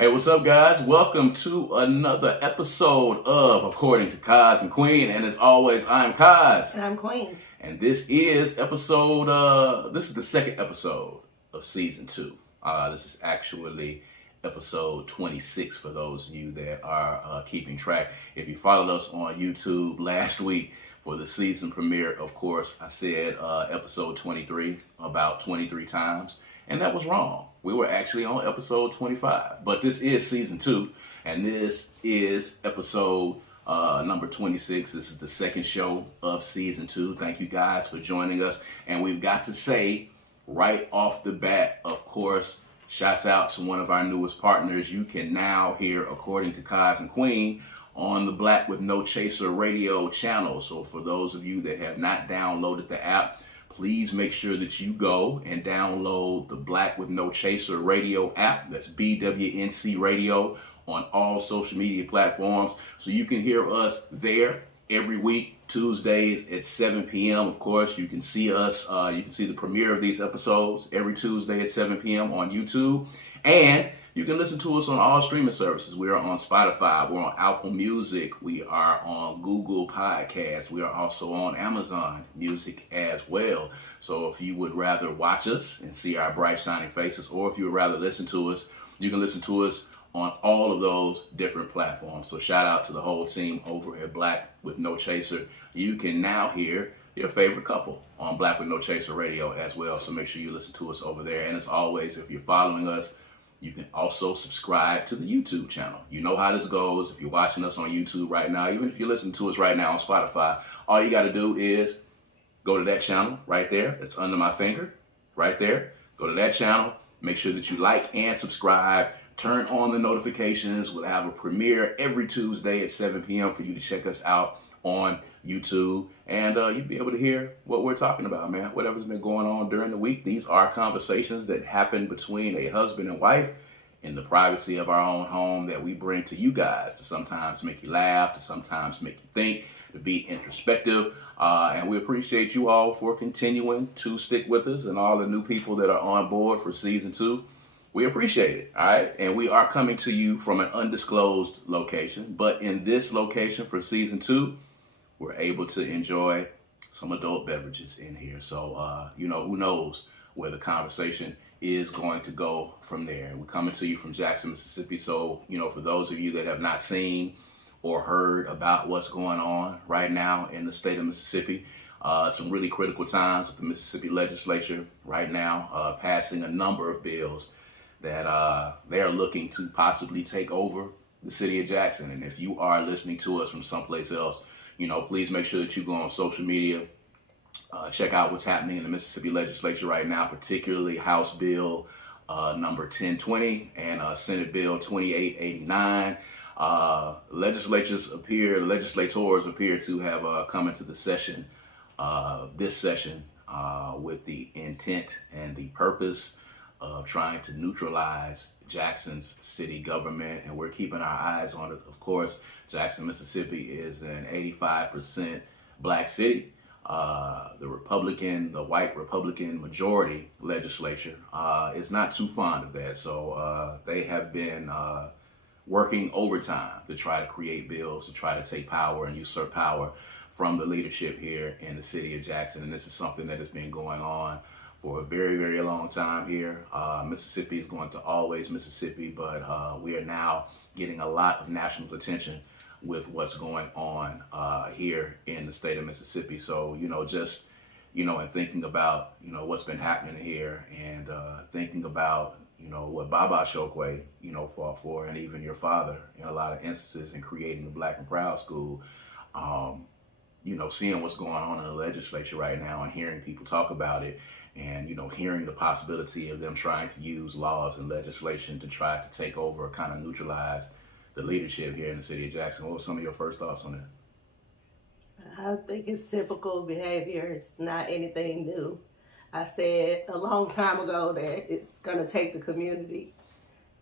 Hey, what's up, guys? Welcome to another episode of According to Kaz and Queen. And as always, I'm Kaz. And I'm Queen. And this is this is the second episode of season 2. This is actually episode 26 for those of you that are keeping track. If you followed us on YouTube last week for the season premiere, of course, I said episode 23 about 23 times. And that was wrong. We were actually on episode 25. But this is season 2. And this is episode number 26. This is the second show of season 2. Thank you guys for joining us. And we've got to say right off the bat, of course, shouts out to one of our newest partners. You can now hear According to Kaz and Queen on the Black with No Chaser radio channel. So for those of you that have not downloaded the app, please make sure that you go and download the Black with No Chaser radio app. That's BWNC Radio on all social media platforms. So you can hear us there every week, Tuesdays at 7 p.m. Of course, you can see us. You can see the premiere of these episodes every Tuesday at 7 p.m. on YouTube. And you can listen to us on all streaming services. We are on Spotify. We're on Apple Music. We are on Google Podcasts. We are also on Amazon Music as well. So if you would rather watch us and see our bright, shining faces, or if you would rather listen to us, you can listen to us on all of those different platforms. So shout out to the whole team over at Black with No Chaser. You can now hear your favorite couple on Black with No Chaser Radio as well. So make sure you listen to us over there. And as always, if you're following us, you can also subscribe to the YouTube channel. You know how this goes. If you're watching us on YouTube right now, even if you're listening to us right now on Spotify, all you got to do is go to that channel right there. It's under my finger right there. Go to that channel. Make sure that you like and subscribe. Turn on the notifications. We'll have a premiere every Tuesday at 7 p.m. for you to check us out on YouTube. And you'll be able to hear what we're talking about, man. Whatever's been going on during the week. These are conversations that happen between a husband and wife in the privacy of our own home that we bring to you guys to sometimes make you laugh, to sometimes make you think, to be introspective. And we appreciate you all for continuing to stick with us and all the new people that are on board for season 2. We appreciate it, all right? And we are coming to you from an undisclosed location. But in this location for season 2, we're able to enjoy some adult beverages in here. So, who knows where the conversation is going to go from there. We're coming to you from Jackson, Mississippi. So, for those of you that have not seen or heard about what's going on right now in the state of Mississippi, some really critical times with the Mississippi Legislature right now, passing a number of bills that they're looking to possibly take over the city of Jackson. And if you are listening to us from someplace else, please make sure that you go on social media, check out what's happening in the Mississippi Legislature right now, particularly House Bill number 1020 and Senate Bill 2889. Legislators appear to have come into the session, this session, with the intent and the purpose of trying to neutralize Jackson's city government, and we're keeping our eyes on it. Of course, Jackson, Mississippi is an 85% black city. The white Republican majority legislature is not too fond of that. So they have been working overtime to try to create bills, to try to take power and usurp power from the leadership here in the city of Jackson. And this is something that has been going on for a very, very long time here. Mississippi is going to always Mississippi, but we are now getting a lot of national attention with what's going on here in the state of Mississippi. So, and thinking about, what's been happening here and thinking about, what Baba Chokwe, fought for, and even your father in a lot of instances in creating the Black and Proud School, seeing what's going on in the legislature right now and hearing people talk about it and, hearing the possibility of them trying to use laws and legislation to try to take over or kind of neutralize the leadership here in the city of Jackson. What were some of your first thoughts on that? I think it's typical behavior. It's not anything new. I said a long time ago that it's going to take the community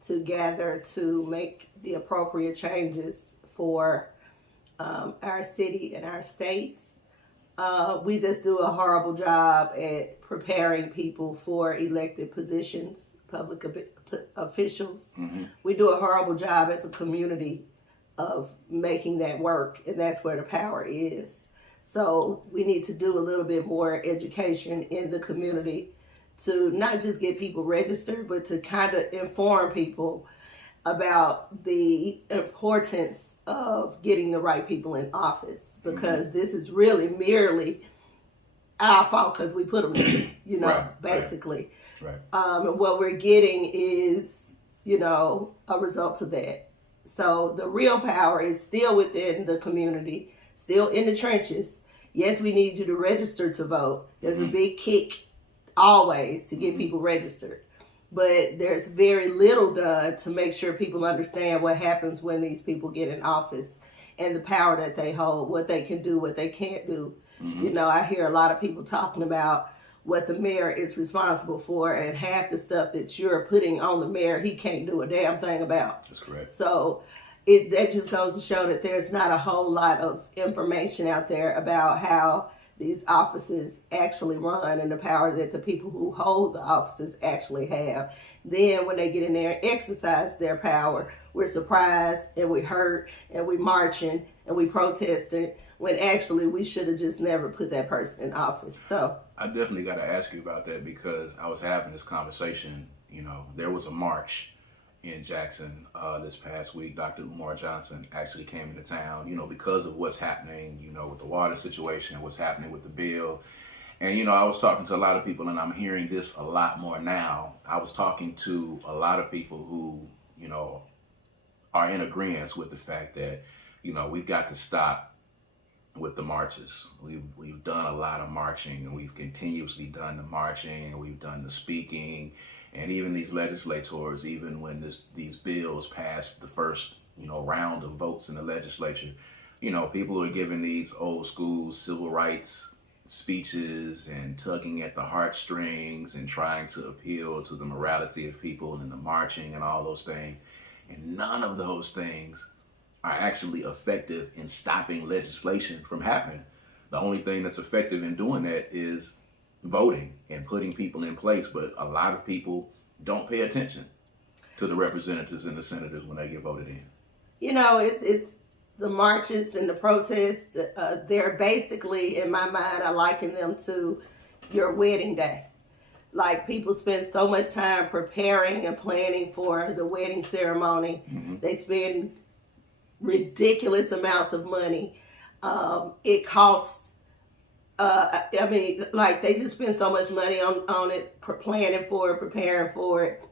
to gather to make the appropriate changes for our city and our state. We just do a horrible job at preparing people for elected positions, public officials. Mm-hmm. We do a horrible job as a community of making that work, and that's where the power is. So we need to do a little bit more education in the community to not just get people registered, but to kind of inform people about the importance of getting the right people in office, because this is really merely our fault because we put them there, you know, basically. Right. And what we're getting is, you know, a result of that. So the real power is still within the community, still in the trenches. Yes, we need you to register to vote. There's a big kick always to get people registered. But there's very little done to make sure people understand what happens when these people get in office and the power that they hold, what they can do, what they can't do. You know, I hear a lot of people talking about what the mayor is responsible for, and half the stuff that you're putting on the mayor, he can't do a damn thing about. That's correct. So that just goes to show that there's not a whole lot of information out there about how these offices actually run and the power that the people who hold the offices actually have. Then when they get in there and exercise their power, we're surprised and we hurt and we marching and we protesting, when actually we should have just never put that person in office. So I definitely got to ask you about that, because I was having this conversation. You know, there was a march in Jackson this past week. Dr. Umar Johnson actually came into town, you know, because of what's happening, you know, with the water situation and what's happening with the bill. And, you know, I was talking to a lot of people, and I'm hearing this a lot more now. I was talking to a lot of people who, you know, are in agreement with the fact that, you know, we've got to stop with the marches. We've done a lot of marching, and we've continuously done the marching, and we've done the speaking, and even these legislators, even when these bills passed the first, you know, round of votes in the legislature, you know, people are giving these old school civil rights speeches and tugging at the heartstrings and trying to appeal to the morality of people and the marching and all those things. And none of those things are actually effective in stopping legislation from happening. The only thing that's effective in doing that is voting and putting people in place. But a lot of people don't pay attention to the representatives and the senators when they get voted in. You know, it's the marches and the protests. They're basically, in my mind, I liken them to your wedding day. Like, people spend so much time preparing and planning for the wedding ceremony. They spend ridiculous amounts of money. It costs, I mean, like, they just spend so much money on it, planning for it, preparing for it.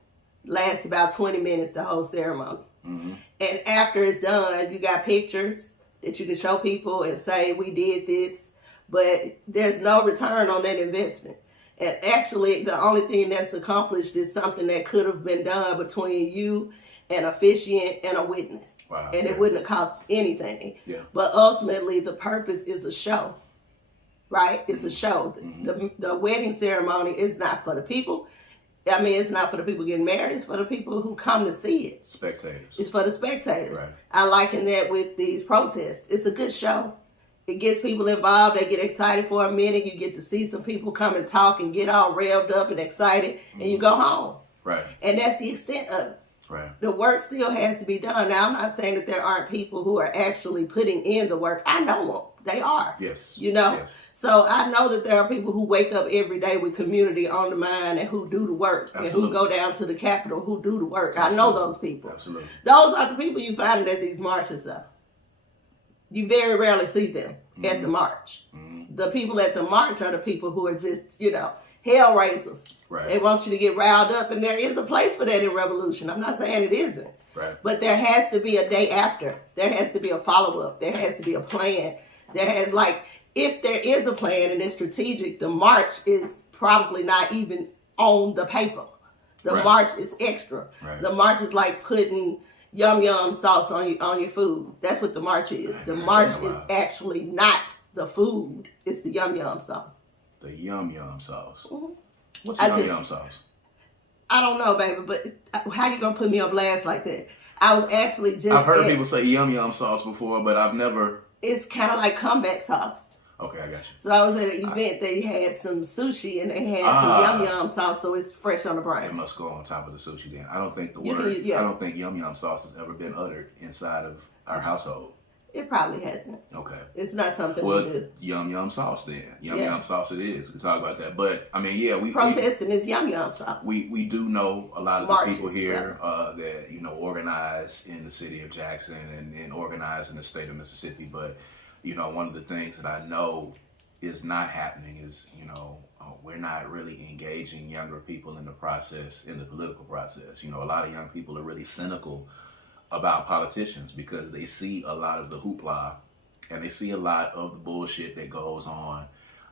Lasts about 20 minutes, the whole ceremony. And after it's done, you got pictures that you can show people and say, we did this, but there's no return on that investment. And actually, the only thing that's accomplished is something that could have been done between you, an officiant, and a witness. Wow. And it wouldn't have cost anything. Yeah. But ultimately, the purpose is a show, right? It's a show. The wedding ceremony is not for the people. I mean, it's not for the people getting married. It's for the people who come to see it. Spectators. It's for the spectators. Right. I liken that with these protests. It's a good show. It gets people involved. They get excited for a minute. You get to see some people come and talk and get all revved up and excited, and you go home. Right. And that's the extent of it. Right. The work still has to be done. Now, I'm not saying that there aren't people who are actually putting in the work. I know them. They are. Yes. You know? Yes. So I know that there are people who wake up every day with community on the mind and who do the work. Absolutely. And who go down to the Capitol who do the work. Absolutely. I know those people. Absolutely. Those are the people you find at these marches, though. You very rarely see them at the march. The people at the march are the people who are just, you know, hell raisers. Right. They want you to get riled up, and there is a place for that in revolution. I'm not saying it isn't. Right. But there has to be a day after. There has to be a follow-up. There has to be a plan. There has, like, if there is a plan and it's strategic, the march is probably not even on the paper. The march is extra. Right. The march is like putting yum sauce on your food. That's what the march is. The march is actually not the food. It's the yum sauce. The yum sauce. Mm-hmm. What's the yum sauce? I don't know, baby, but how you gonna put me on blast like that? I was actually just. I've heard people say yum sauce before, but I've never. It's kind of like comeback sauce. Okay, I got you. So I was at an event. They had some sushi and they had some yum yum sauce, so it's fresh on the brain. It must go on top of the sushi then. I don't think the You word. can- yeah. I don't think yum yum sauce has ever been uttered inside of our household. It probably hasn't. Okay. It's not something Well, we do. yum yum sauce then. Yum Yeah. yum sauce it is. We can talk about that. But I mean, yeah, Protesting is yum yum sauce. we do know a lot of Marches, the people here that organize in the city of Jackson and organize in the state of Mississippi. But one of the things that I know is not happening is we're not really engaging younger people in the process, in the political process. A lot of young people are really cynical about politicians because they see a lot of the hoopla and they see a lot of the bullshit that goes on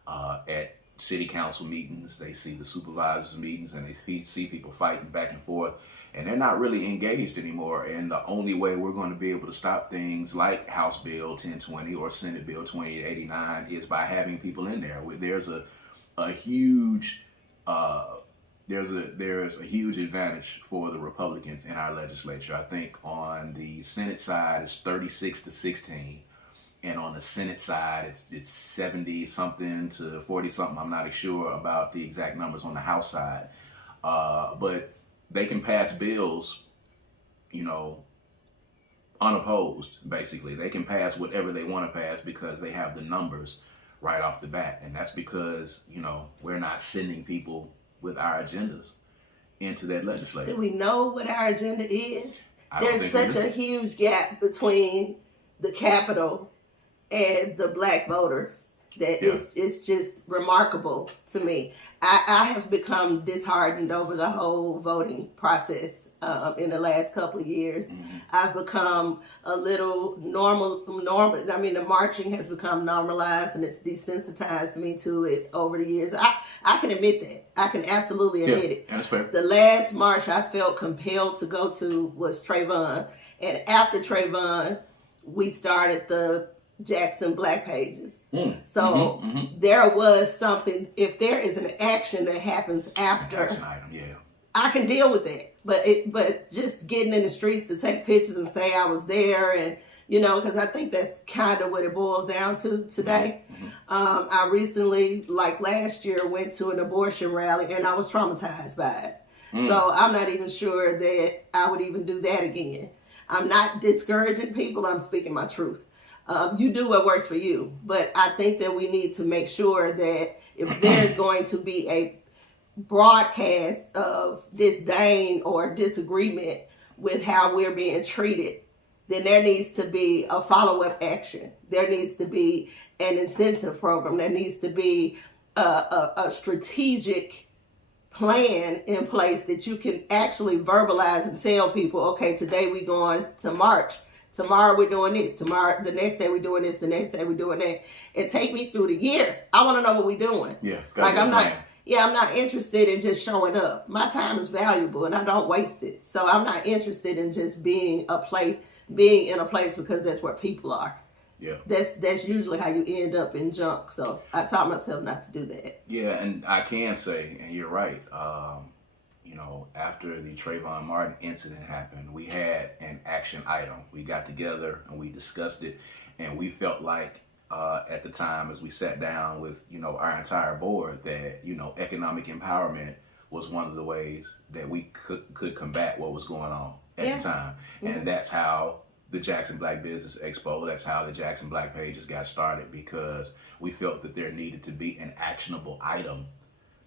at city council meetings. They see the supervisors meetings and they see people fighting back and forth, and they're not really engaged anymore. And the only way we're going to be able to stop things like House Bill 1020 or Senate Bill 2889 is by having people in there. There's a huge there's a huge advantage for the Republicans in our legislature. I think on the Senate side it's 36-16, and on the Senate side it's 70 something to 40 something. I'm not sure about the exact numbers on the House side, but they can pass bills, unopposed. Basically, they can pass whatever they want to pass because they have the numbers right off the bat, and that's because we're not sending people with our agendas into that legislature. Do we know what our agenda is? There's think such a huge gap between the Capitol and the black voters that it's just remarkable to me. I have become disheartened over the whole voting process in the last couple of years. Mm-hmm. I've become a little normal. I mean, the marching has become normalized and it's desensitized me to it over the years. I can admit that. I can absolutely admit it. And it's fair. The last march I felt compelled to go to was Trayvon. And after Trayvon, we started the Jackson Black Pages. So there was something, if there is an action that happens after, action item, yeah, I can deal with that. But just getting in the streets to take pictures and say I was there, and because I think that's kind of what it boils down to today. I recently, like last year, went to an abortion rally and I was traumatized by it. So I'm not even sure that I would even do that again. I'm not discouraging people. I'm speaking my truth. You do what works for you. But I think that we need to make sure that if there's going to be a broadcast of disdain or disagreement with how we're being treated, then there needs to be a follow-up action. There needs to be an incentive program. There needs to be a strategic plan in place that you can actually verbalize and tell people, okay, today we're going to march. Tomorrow we're doing this. Tomorrow, the next day we're doing this. The next day we're doing that. And take me through the year. I want to know what we're doing. Yeah, I'm not interested in just showing up. My time is valuable and I don't waste it. So I'm not interested in just being in a place because that's where people are. Yeah. That's usually how you end up in junk. So I taught myself not to do that. Yeah, and I can say, and you're right, after the Trayvon Martin incident happened, we had an action item. We got together and we discussed it, and we felt like at the time as we sat down with, our entire board that, economic empowerment was one of the ways that we could combat what was going on at the time. And that's how the Jackson Black Business Expo, that's how the Jackson Black Pages got started, because we felt that there needed to be an actionable item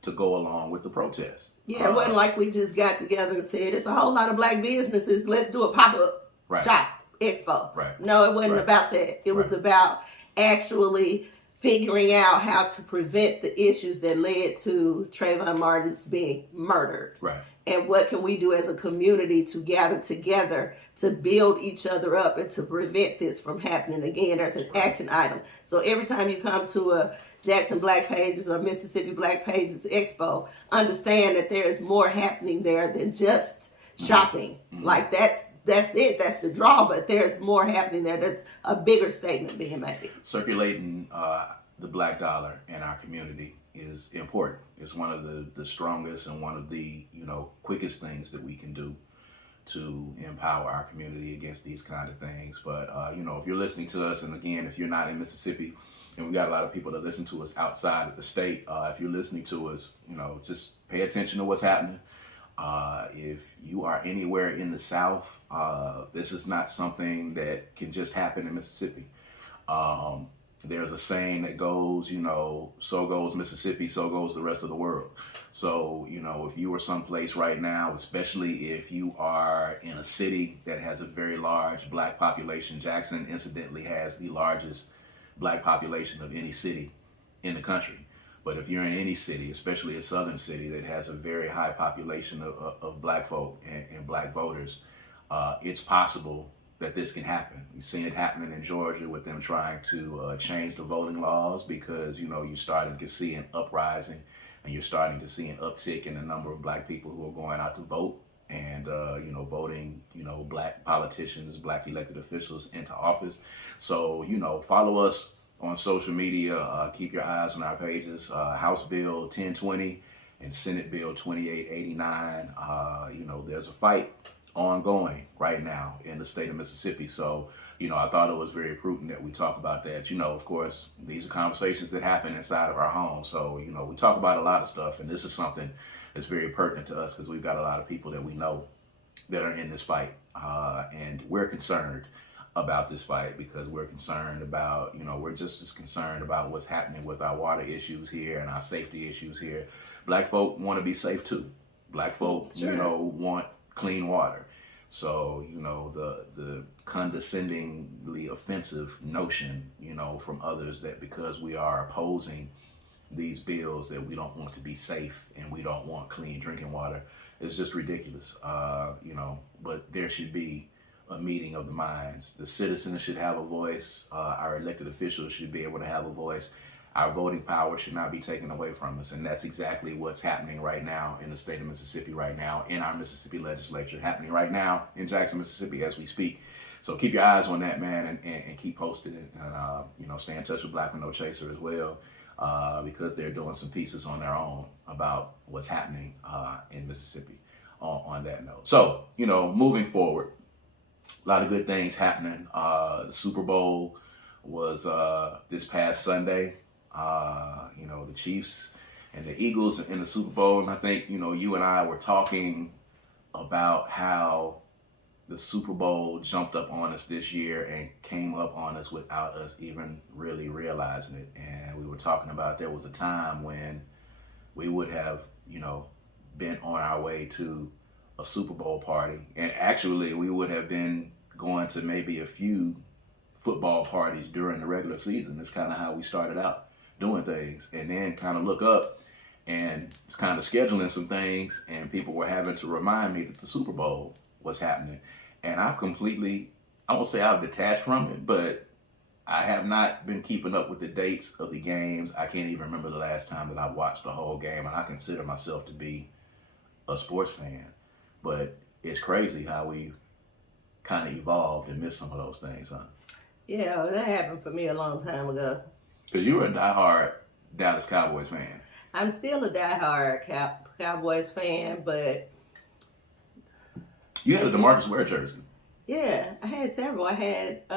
to go along with the protest. Yeah, it wasn't like we just got together and said, it's a whole lot of black businesses, let's do a pop-up shop expo. Right. No, it wasn't about that. It was about actually figuring out how to prevent the issues that led to Trayvon Martin's being murdered. Right. And what can we do as a community to gather together to build each other up and to prevent this from happening again? There's an action item. So every time you come to a Jackson Black Pages or Mississippi Black Pages Expo, understand that there is more happening there than just shopping. Like that's it. That's the draw. But there's more happening there. That's a bigger statement being made. Circulating the black dollar in our community is important. It's one of the strongest and one of the quickest things that we can do to empower our community against these kind of things. But, if you're listening to us, and again, if you're not in Mississippi, and we got a lot of people that listen to us outside of the state, if you're listening to us, just pay attention to what's happening. If you are anywhere in the South, this is not something that can just happen in Mississippi. There's a saying that goes, so goes Mississippi, so goes the rest of the world. So, if you are someplace right now, especially if you are in a city that has a very large black population, Jackson incidentally has the largest black population of any city in the country. But if you're in any city, especially a southern city that has a very high population of black folk and black voters, it's possible that this can happen. We've seen it happening in Georgia with them trying to change the voting laws because, you're starting to see an uprising and you're starting to see an uptick in the number of black people who are going out to vote and, voting, black politicians, black elected officials into office. So, follow us on social media. Keep your eyes on our pages. House Bill 1020 and Senate Bill 2889. There's a fight ongoing right now in the state of Mississippi. So, I thought it was very prudent that we talk about that. Of course, these are conversations that happen inside of our home. So, we talk about a lot of stuff, and this is something that's very pertinent to us because we've got a lot of people that we know that are in this fight. And we're concerned about this fight because we're concerned about, we're just as concerned about what's happening with our water issues here and our safety issues here. Black folk want to be safe too. Black folk, Sure. Want clean water. So, the condescendingly offensive notion, from others that because we are opposing these bills that we don't want to be safe and we don't want clean drinking water is just ridiculous. But there should be a meeting of the minds. The citizens should have a voice. Our elected officials should be able to have a voice. Our voting power should not be taken away from us. And that's exactly what's happening right now in the state of Mississippi right now, in our Mississippi legislature, happening right now in Jackson, Mississippi as we speak. So keep your eyes on that, man, and keep posted. And, stay in touch with Black with No Chaser as well, because they're doing some pieces on their own about what's happening in Mississippi on that note. So, moving forward, a lot of good things happening. The Super Bowl was this past Sunday. The Chiefs and the Eagles in the Super Bowl. And I think, you and I were talking about how the Super Bowl jumped up on us this year and came up on us without us even really realizing it. And we were talking about there was a time when we would have, been on our way to a Super Bowl party. And actually, we would have been going to maybe a few football parties during the regular season. That's kind of how we started out doing things, and then kind of look up and kind of scheduling some things, and people were having to remind me that the Super Bowl was happening. And I've completely, I won't say I've detached from it, but I have not been keeping up with the dates of the games. I can't even remember the last time that I watched the whole game, and I consider myself to be a sports fan. But it's crazy how we kind of evolved and missed some of those things, huh? Yeah, that happened for me a long time ago. Because you were a diehard Dallas Cowboys fan. I'm still a diehard Cowboys fan, but you had a DeMarcus Ware jersey. Yeah, I had several. I had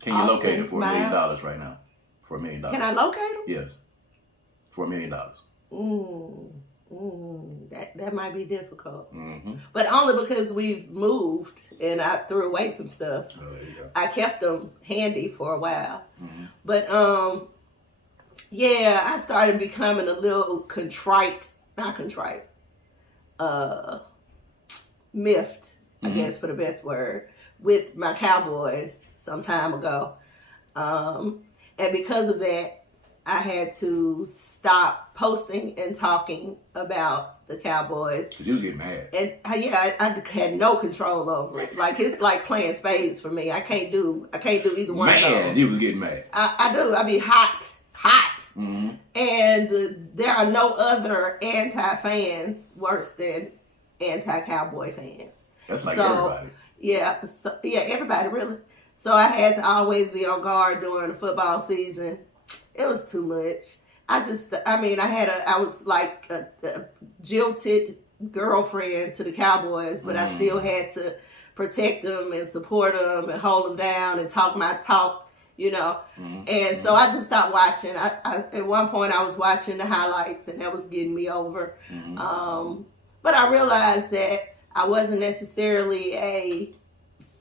Can you locate it for $1 million right now? For $1 million. Can I locate them? Yes. For $1 million. That might be difficult. Mm-hmm. But only because we've moved and I threw away some stuff. Oh, there you go. I kept them handy for a while. Mm-hmm. But I started becoming a little miffed, I guess for the best word, with my Cowboys some time ago. And because of that, I had to stop posting and talking about the Cowboys. Because you was getting mad. And I had no control over it. Like, it's like playing spades for me. I can't do either one of those. Man, you was getting mad. I do. I be hot. Mm-hmm. And there are no other anti-fans worse than anti-Cowboy fans. That's like everybody. Yeah, everybody really. So I had to always be on guard during the football season. It was too much. I was like a jilted girlfriend to the Cowboys, but I still had to protect them and support them and hold them down and talk my talk, you know. And so I just stopped watching. I at one point I was watching the highlights, and that was getting me over. But I realized that I wasn't necessarily a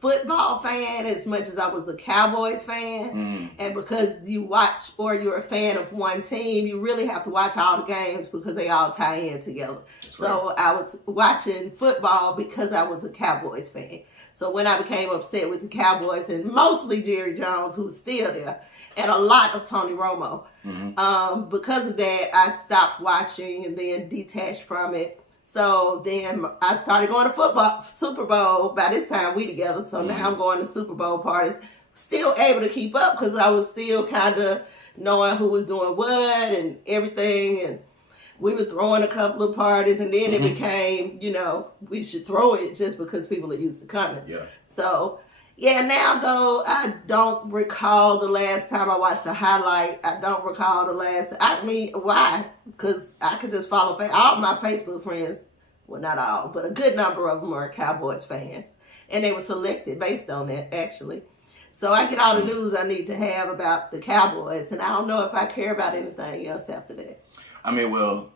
football fan as much as I was a Cowboys fan. And because you watch or you're a fan of one team, you really have to watch all the games because they all tie in together. So I was watching football because I was a Cowboys fan. So when I became upset with the Cowboys, and mostly Jerry Jones, who's still there, and a lot of Tony Romo, because of that, I stopped watching and then detached from it. So then I started going to Super Bowl. By this time, we together. So now I'm going to Super Bowl parties. Still able to keep up because I was still kind of knowing who was doing what and everything. And we were throwing a couple of parties. And then it became, you know, we should throw it just because people are used to coming. So, yeah, now though, I don't recall the last time I watched a highlight. I don't recall the last. I mean, why? Because I could just follow all my Facebook friends. Well, not all, but a good number of them are Cowboys fans, and they were selected based on that actually. So I get all the news I need to have about the Cowboys, and I don't know if I care about anything else after that. I mean, well,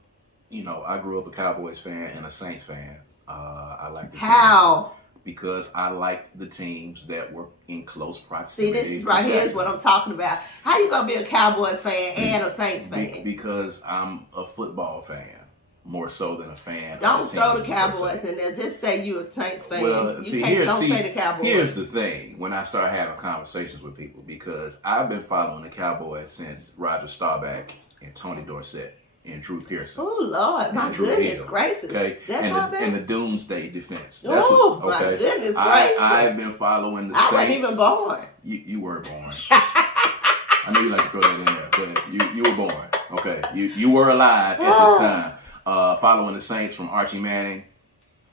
you know, I grew up a Cowboys fan and a Saints fan. I like the How? Team because I liked the teams that were in close proximity. See, this right here is what I'm talking about. How you gonna be a Cowboys fan and a Saints fan? Because I'm a football fan more so than a fan. Don't throw the Cowboys in there. Just say you a Saints fan. Well, Don't say the Cowboys. Here's the thing: when I start having conversations with people, because I've been following the Cowboys since Roger Staubach and Tony Dorsett and Drew Pearson. Oh Lord, my goodness gracious! Okay, and the Doomsday Defense. Oh my goodness gracious! I've been following the Saints. I wasn't even born. You were born. I know you like to throw that in there, but you were born. Okay, you were alive at this time. Following the Saints from Archie Manning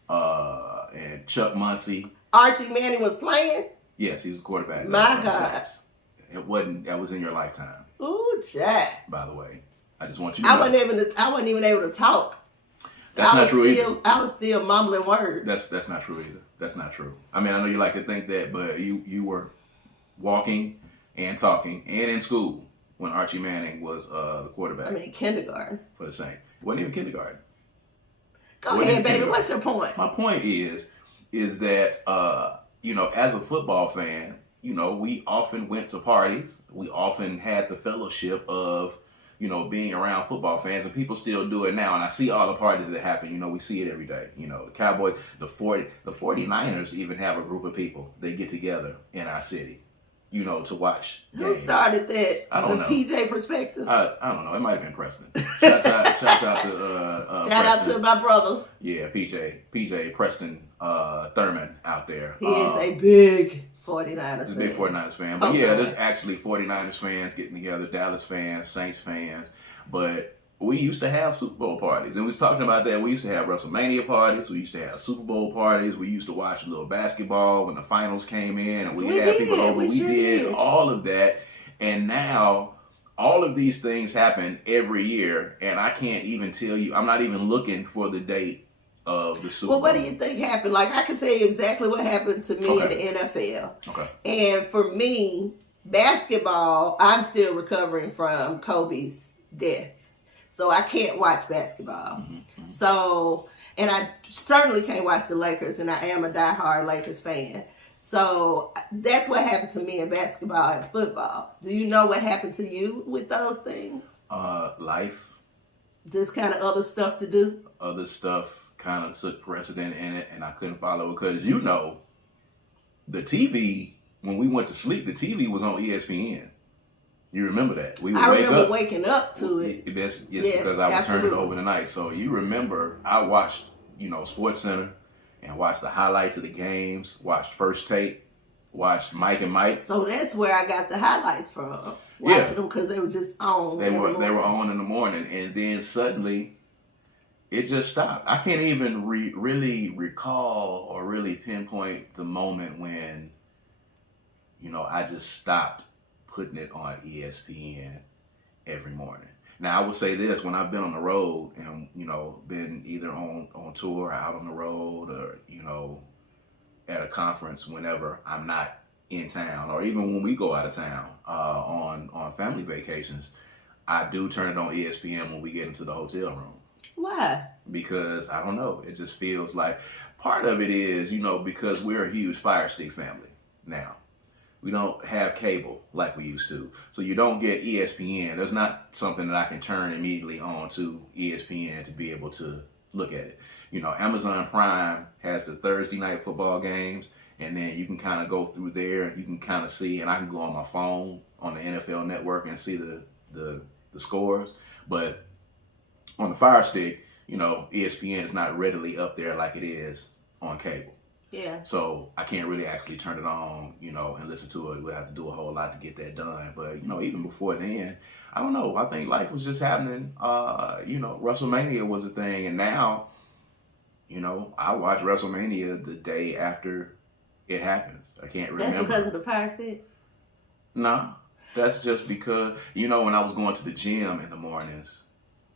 and Chuck Muncie. Archie Manning was playing? Yes, he was a quarterback. My God. That was in your lifetime. Ooh, Jack. By the way. I just want you to know. I wasn't even able to talk. That's not true either. I was still mumbling words. That's not true either. That's not true. I mean, I know you like to think that, but you were walking and talking and in school when Archie Manning was the quarterback. I mean, kindergarten. For the Saints. It wasn't even kindergarten. Go ahead, baby. What's your point? My point is that, you know, as a football fan, you know, we often went to parties. We often had the fellowship of, you know, being around football fans, and people still do it now. And I see all the parties that happen. You know, we see it every day. You know, the Cowboys, the 49ers even have a group of people. They get together in our city, you know, to watch games. Who started that? I don't know. PJ perspective? I don't know. It might have been Preston. Shouts out to Shout out to my brother. Yeah, PJ Preston Thurman out there. He is a big 49ers fan. Big 49ers fan. But yeah, there's actually 49ers fans getting together, Dallas fans, Saints fans. But we used to have Super Bowl parties. And we was talking about that. We used to have WrestleMania parties. We used to have Super Bowl parties. We used to watch a little basketball when the finals came in. And we had people over. We did all of that. And now all of these things happen every year. And I can't even tell you. I'm not even looking for the date of the Super Bowl. Well, what do you think happened? Like, I can tell you exactly what happened to me in the NFL. Okay. And for me, basketball, I'm still recovering from Kobe's death. So I can't watch basketball. So, and I certainly can't watch the Lakers, and I am a diehard Lakers fan. So that's what happened to me in basketball and football. Do you know what happened to you with those things? Life. Just kind of other stuff to do? Other stuff kind of took precedent in it, and I couldn't follow because, you know, the TV, when we went to sleep, the TV was on ESPN. You remember that? We would remember waking up to it. Yes, because I would turn it over tonight. So you remember I watched, you know, SportsCenter and watched the highlights of the games, watched First Take, watched Mike and Mike. So that's where I got the highlights from. Watching them because they were just on. They were on in the morning, and then suddenly it just stopped. I can't even really recall or really pinpoint the moment when, you know, I just stopped putting it on ESPN every morning. Now I will say this: when I've been on the road and been either on tour, or out on the road, or at a conference, whenever I'm not in town, or even when we go out of town on family vacations, I do turn it on ESPN when we get into the hotel room. Why? Because I don't know, it just feels like part of it is because we're a huge Fire Stick family now. We don't have cable like we used to. So you don't get ESPN. There's not something that I can turn immediately on to ESPN to be able to look at it. Amazon Prime has the Thursday night football games, and then you can kind of go through there and you can kind of see, and I can go on my phone on the NFL Network and see the scores. But on the Fire Stick, ESPN is not readily up there like it is on cable. Yeah. So I can't really actually turn it on, and listen to it. We'll have to do a whole lot to get that done. But, even before then, I don't know. I think life was just happening. WrestleMania was a thing. And now, I watch WrestleMania the day after it happens. I can't remember. That's because of the Fire Stick? No. That's just because, when I was going to the gym in the mornings,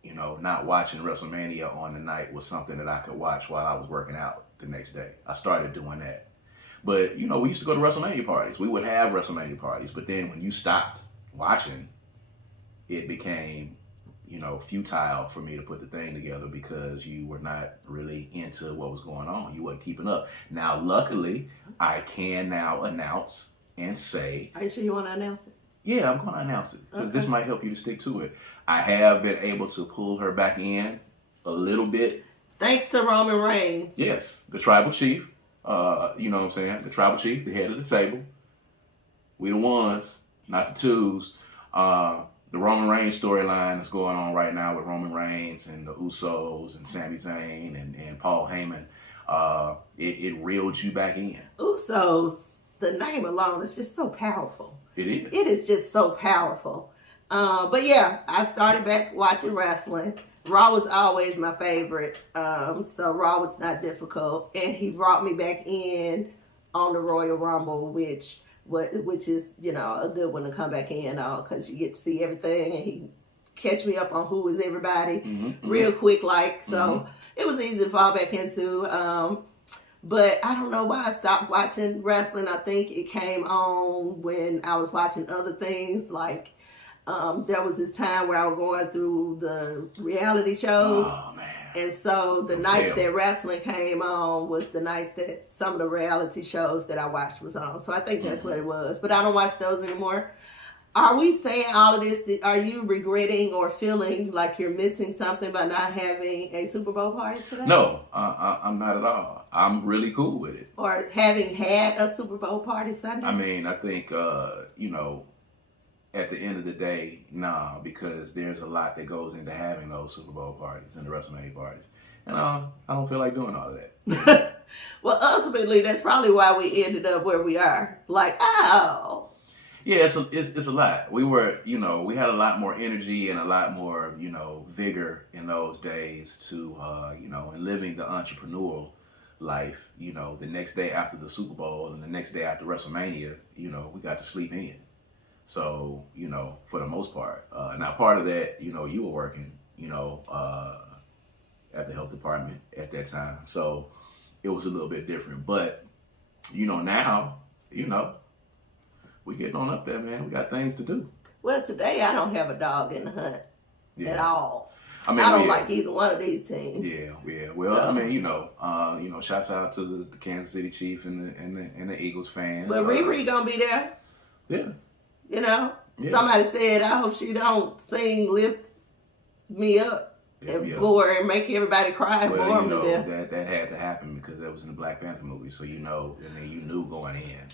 not watching WrestleMania on the night was something that I could watch while I was working out the next day. I started doing that. But, we used to go to WrestleMania parties. We would have WrestleMania parties. But then when you stopped watching, it became, futile for me to put the thing together because you were not really into what was going on. You weren't keeping up. Now, luckily, I can now announce and say... Are you sure you want to announce it? Yeah, I'm going to announce it because this might help you to stick to it. I have been able to pull her back in a little bit. Thanks to Roman Reigns. Yes, the tribal chief. You know what I'm saying? The tribal chief, the head of the table. We the ones, not the twos. The Roman Reigns storyline is going on right now with Roman Reigns and the Usos and Sami Zayn and Paul Heyman. It reeled you back in. Usos, the name alone is just so powerful. It is. It is just so powerful. But yeah, I started back watching wrestling. Raw was always my favorite, so Raw was not difficult. And he brought me back in on the Royal Rumble, which is, a good one to come back in on because you get to see everything and he catch me up on who is everybody real quick like. So it was easy to fall back into. But I don't know why I stopped watching wrestling. I think it came on when I was watching other things like there was this time where I was going through the reality shows. Oh, man. And so the nights that wrestling came on was the nights that some of the reality shows that I watched was on. So I think that's what it was. But I don't watch those anymore. Are we saying all of this? Are you regretting or feeling like you're missing something by not having a Super Bowl party today? No, I'm not at all. I'm really cool with it. Or having had a Super Bowl party Sunday? I mean, I think, at the end of the day, nah, because there's a lot that goes into having those Super Bowl parties and the WrestleMania parties. And I don't feel like doing all of that. Well, ultimately, that's probably why we ended up where we are. Like, oh. Yeah, it's a lot. We were, we had a lot more energy and a lot more, vigor in those days to, and living the entrepreneurial life, the next day after the Super Bowl and the next day after WrestleMania, we got to sleep in. So, for the most part. Now, part of that, you were working, at the health department at that time. So it was a little bit different. But, now, we getting on up there, man. We got things to do. Well, today I don't have a dog in the hunt at all. I mean, I don't like either one of these teams. Yeah. Well, so, I mean, shouts out to the Kansas City Chiefs and the Eagles fans. But Riri gonna be there. Yeah. Yeah. Somebody said, I hope she don't sing "Lift Me Up" and make everybody cry. Well, that had to happen because that was in the Black Panther movie. So you knew going in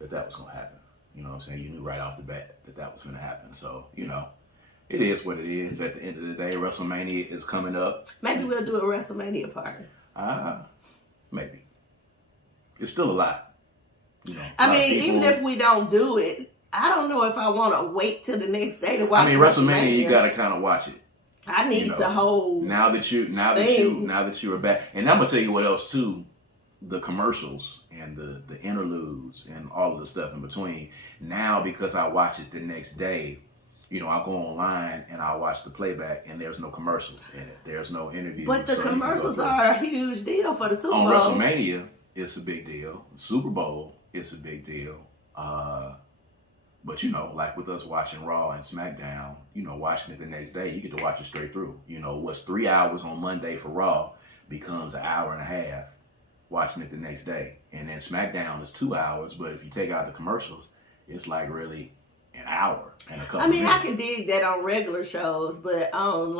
that was gonna happen. You know what I'm saying? You knew right off the bat that was gonna happen. So it is what it is. At the end of the day, WrestleMania is coming up. Maybe we'll do a WrestleMania party. Maybe. It's still a lot. I mean, even if we don't do it, I don't know if I want to wait till the next day to watch. I mean, WrestleMania, you got to kind of watch it. I need the whole now that you are back, and I'm gonna tell you what else too. The commercials and the interludes and all of the stuff in between. Now, because I watch it the next day, You know, I'll go online and I'll watch the playback, and there's no commercials in it. There's no interviews. But the commercials are a huge deal for the Super Bowl. On WrestleMania, it's a big deal. Super Bowl, it's a big deal. But, you know, like with us watching Raw and SmackDown, you know, watching it the next day, you get to watch it straight through. You know, what's 3 hours on Monday for Raw becomes an hour and a half watching it the next day. And then SmackDown is 2 hours, but if you take out the commercials, it's like really an hour and a couple I mean, minutes. I can dig that on regular shows, but on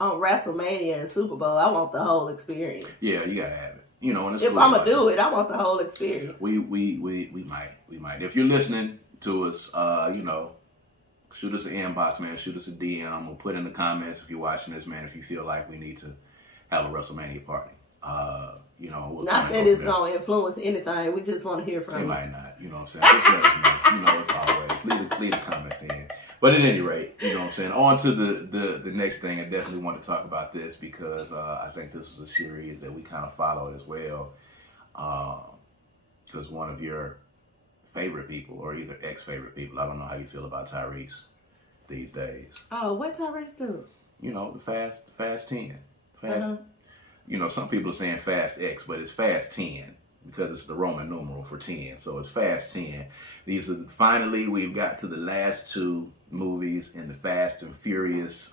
WrestleMania and Super Bowl, I want the whole experience. Yeah, you gotta have it. You know, and it's if cool I'm gonna do it, I want the whole experience. We might. If you're listening to us, you know, shoot us an inbox, man. Shoot us a DM. We'll put in the comments if you're watching this, man. If you feel like we need to have a WrestleMania party, you know, we'll not that it's gonna influence anything. We just want to hear from you. It might not. You know what I'm saying? Just let us know. You know, as always, leave the comments in. But at any rate, you know what I'm saying. On to the next thing. I definitely want to talk about this because I think this is a series that we kind of followed as well. Because one of your favorite people, or either ex-favorite people, I don't know how you feel about Tyrese these days. Oh, what Tyrese do? You know, the Fast 10. Uh-huh. You know, some people are saying Fast X, but it's Fast 10 because it's the Roman numeral for 10. So it's Fast 10. Finally, we've got to the last two movies in the Fast and Furious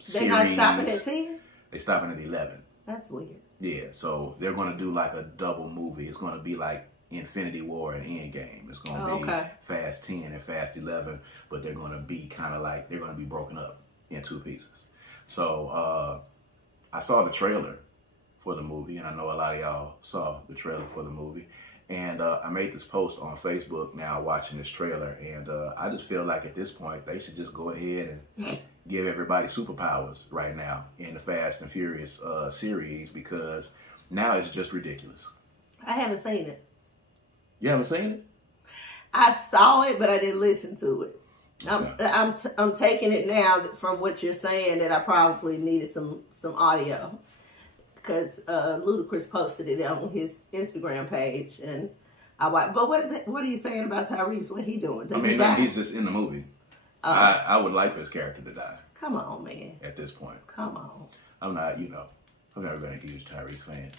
series. They're not stopping at 10? They're stopping at 11. That's weird. Yeah, so they're going to do like a double movie. It's going to be like Infinity War and Endgame. It's going to be Fast 10 and Fast 11, but they're going to be kind of like, they're going to be broken up in two pieces. So I saw the trailer for the movie, and I know a lot of y'all saw the trailer for the movie. And I made this post on Facebook now watching this trailer, and I just feel like at this point they should just go ahead and give everybody superpowers right now in the Fast and Furious series, because now it's just ridiculous. I haven't seen it. You haven't seen it? I saw it, but I didn't listen to it. Okay. I'm taking it now from what you're saying that I probably needed some audio, because Ludacris posted it on his Instagram page, and I watched. But what is it? What are you saying about Tyrese? What he doing? Does he die? He's just in the movie. I would like for his character to die. Come on, man. At this point. Come on. I'm not, you know, I've never been a huge Tyrese fan.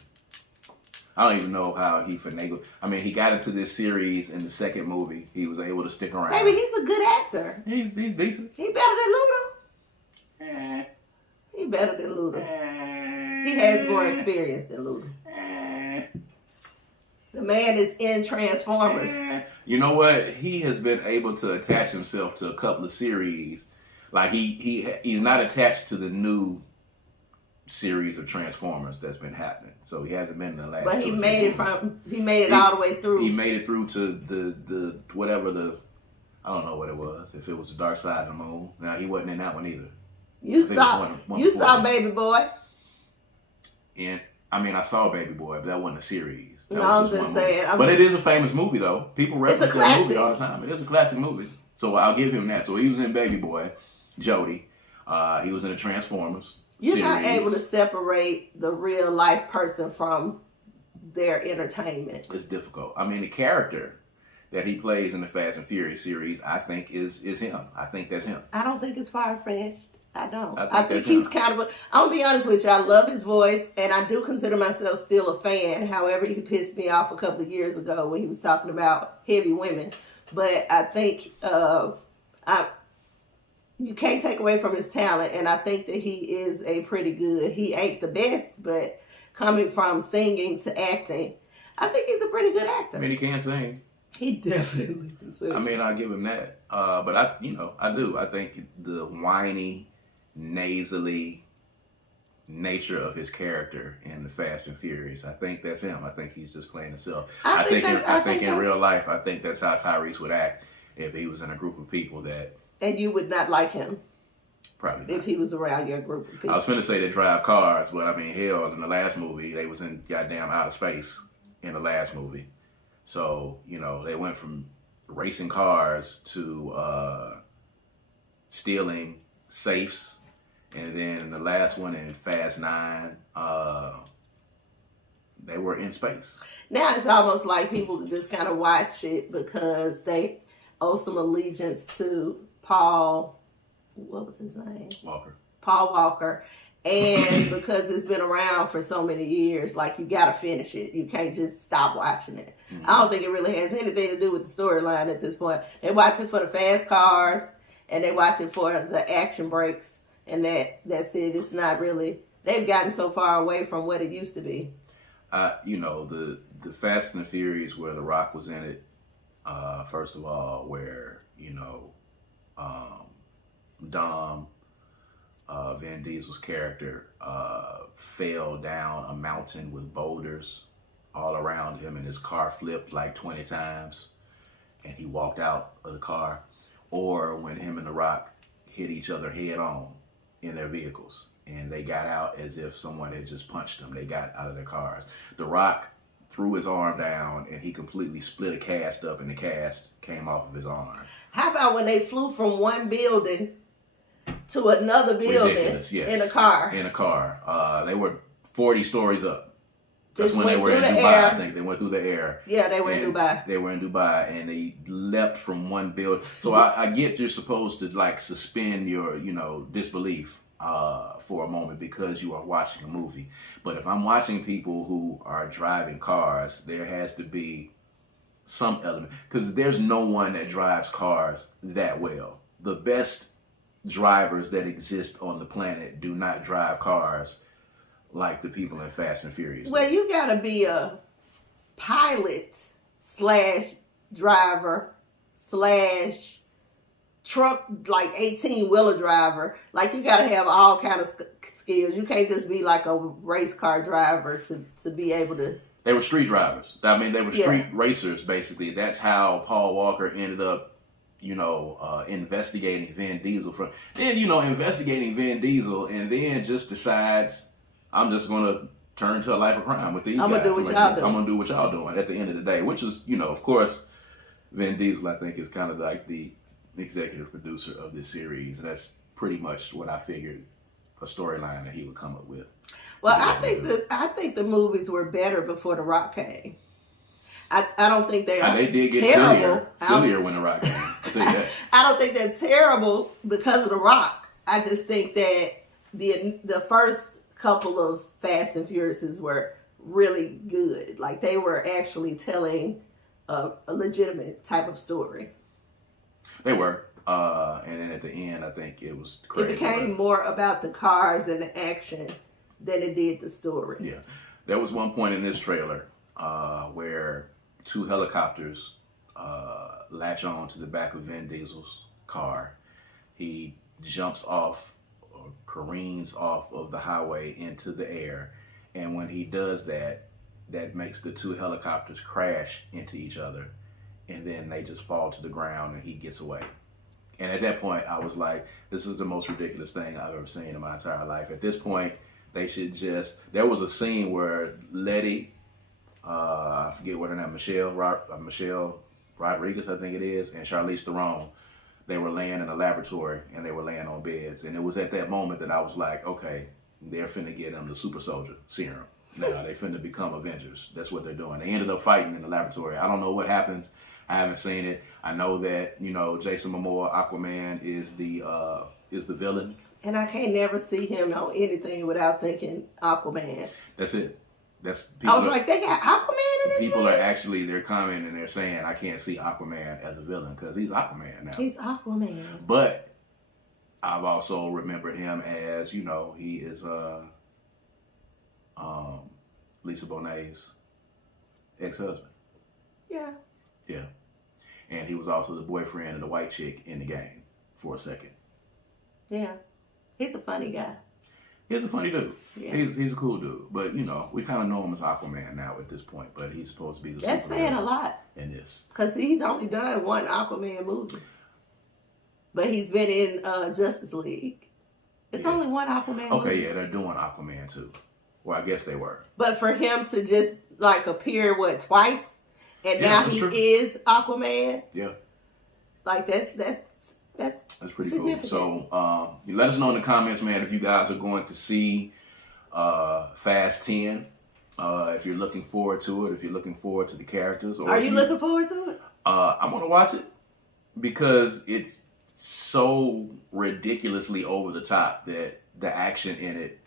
I don't even know how he finagled. I mean, he got into this series in the second movie. He was able to stick around. Maybe he's a good actor. He's decent. He better than Luda. He better than Luda. He has more experience than Luda. The man is in Transformers. You know what? He has been able to attach himself to a couple of series. Like he's not attached to the new series of Transformers that's been happening. So he hasn't been in the last. But he made it all the way through. He made it through to the whatever I don't know what it was. If it was the Dark Side of the Moon. Now he wasn't in that one either. You saw Baby Boy. And I mean, I saw Baby Boy, but that wasn't a series. No, I'm just saying. But it is a famous movie, though. People reference that movie all the time. It is a classic movie. So I'll give him that. So he was in Baby Boy, Jody. He was in the Transformers You're series. not able to separate the real life person from their entertainment. It's difficult. I mean, the character that he plays in the Fast and Furious series, I think is him. I think that's him. I don't think it's far-fetched. I don't. I think he's kind of I'm going to be honest with you. I love his voice, and I do consider myself still a fan. However, he pissed me off a couple of years ago when he was talking about heavy women. But I think you can't take away from his talent, and I think that he is he ain't the best, but coming from singing to acting, I think he's a pretty good actor. I mean, he can sing. He definitely can sing. I mean, I give him that. But I do. I think the whiny, nasally nature of his character in the Fast and Furious, I think that's him. I think he's just playing himself. I think in real life, I think that's how Tyrese would act if he was in a group of people that. And you would not like him. Probably not. If he was around your group of people. I was finna say they drive cars, but I mean, hell, in the last movie, they was in goddamn outer space in the last movie. So, you know, they went from racing cars to stealing safes. And then in the last one in Fast 9, they were in space. Now it's almost like people just kind of watch it because they owe some allegiance to Paul, what was his name? Walker. Paul Walker. And because it's been around for so many years, like, you got to finish it. You can't just stop watching it. Mm-hmm. I don't think it really has anything to do with the storyline at this point. They watch it for the fast cars, and they watch it for the action breaks, and that's it. It's not really, they've gotten so far away from what it used to be. You know, the Fast and the Furious where The Rock was in it, first of all, where, you know, Dom, Vin Diesel's character, fell down a mountain with boulders all around him, and his car flipped like 20 times, and he walked out of the car. Or when him and The Rock hit each other head on in their vehicles, and they got out as if someone had just punched them. They got out of their cars. The Rock threw his arm down, and he completely split a cast up, and the cast came off of his arm. How about when they flew from one building to another building? Ridiculous, yes. In a car? In a car. They were 40 stories up. That's Just when they went were in through the Dubai, air. I think. They went through the air. Yeah, they were in Dubai. They were in Dubai, and they leapt from one building. So I get you're supposed to, like, suspend your, you know, disbelief for a moment because you are watching a movie. But if I'm watching people who are driving cars, there has to be some element. Because there's no one that drives cars that well. The best drivers that exist on the planet do not drive cars like the people in Fast and Furious. Well, you got to be a pilot / driver / truck, like 18-wheeler driver. Like, you got to have all kind of skills. You can't just be like a race car driver to be able to. They were street drivers. I mean, they were street racers, basically. That's how Paul Walker ended up, you know, investigating Vin Diesel. Investigating Vin Diesel, and then just decides, I'm just going to turn to a life of crime with these guys. I'm going to do what y'all doing. I'm going to do what y'all doing at the end of the day, which is, you know, of course, Vin Diesel, I think, is kind of like the executive producer of this series. And that's pretty much what I figured a storyline that he would come up with. Well, I think the movies were better before The Rock came. I don't think they are they did get terrible. sillier when The Rock came. I'll tell you that. I don't think they're terrible because of The Rock. I just think that the first couple of Fast and Furiouses were really good. Like, they were actually telling a legitimate type of story. They were. And then at the end, I think it was crazy. It became more about the cars and the action than it did the story. Yeah. There was one point in this trailer where two helicopters latch on to the back of Vin Diesel's car. He jumps off or careens off of the highway into the air. And when he does that, that makes the two helicopters crash into each other. And then they just fall to the ground and he gets away. And at that point, I was like, this is the most ridiculous thing I've ever seen in my entire life. At this point, they should just... There was a scene where Letty, I forget what her name, Michelle Rodriguez, I think it is, and Charlize Theron, they were laying in a laboratory and they were laying on beds. And it was at that moment that I was like, okay, they're finna get them the super soldier serum. Now they finna become Avengers. That's what they're doing. They ended up fighting in the laboratory. I don't know what happens. I haven't seen it. I know that, you know, Jason Momoa, Aquaman, is the villain. And I can't never see him on anything without thinking Aquaman. That's it. I was like, they got Aquaman in this People movie? are actually, they're commenting and they're saying, I can't see Aquaman as a villain because he's Aquaman now. He's Aquaman. But I've also remembered him as, you know, he is Lisa Bonet's ex-husband. Yeah. Yeah. And he was also the boyfriend of the white chick in the game for a second. Yeah. He's a funny guy. He's a funny dude. Yeah. He's a cool dude. But, you know, we kind of know him as Aquaman now at this point. But he's supposed to be the That's saying a lot. In this. Because he's only done one Aquaman movie. But he's been in Justice League. It's only one Aquaman movie. Okay, yeah, they're doing Aquaman too. Well, I guess they were. But for him to just, like, appear, twice? And now he is Aquaman? Yeah. Like, that's pretty cool. So, let us know in the comments, man, if you guys are going to see Fast 10. If you're looking forward to it, if you're looking forward to the characters. Or are you looking forward to it? I'm going to watch it because it's so ridiculously over the top that the action in it,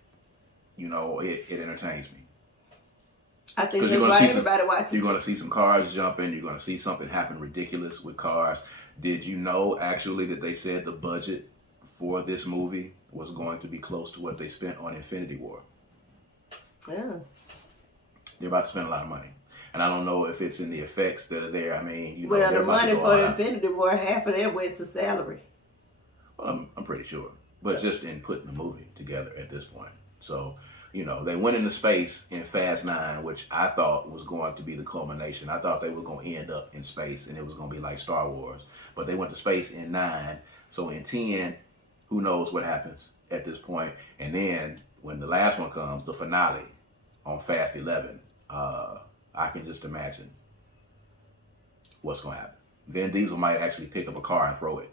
it entertains me. I think that's why everybody watches. You're going to see some cars jumping. You're going to see something happen ridiculous with cars. Did you know actually that they said the budget for this movie was going to be close to what they spent on Infinity War? Yeah. They're about to spend a lot of money. And I don't know if it's in the effects that are there. I mean, well, the money for Infinity War, half of that went to salary. Well, I'm pretty sure. But just in putting the movie together at this point. So, they went into space in Fast 9, which I thought was going to be the culmination. I thought they were going to end up in space and it was going to be like Star Wars. But they went to space in 9. So in 10, who knows what happens at this point. And then when the last one comes, the finale on Fast 11, I can just imagine what's going to happen. Vin Diesel might actually pick up a car and throw it.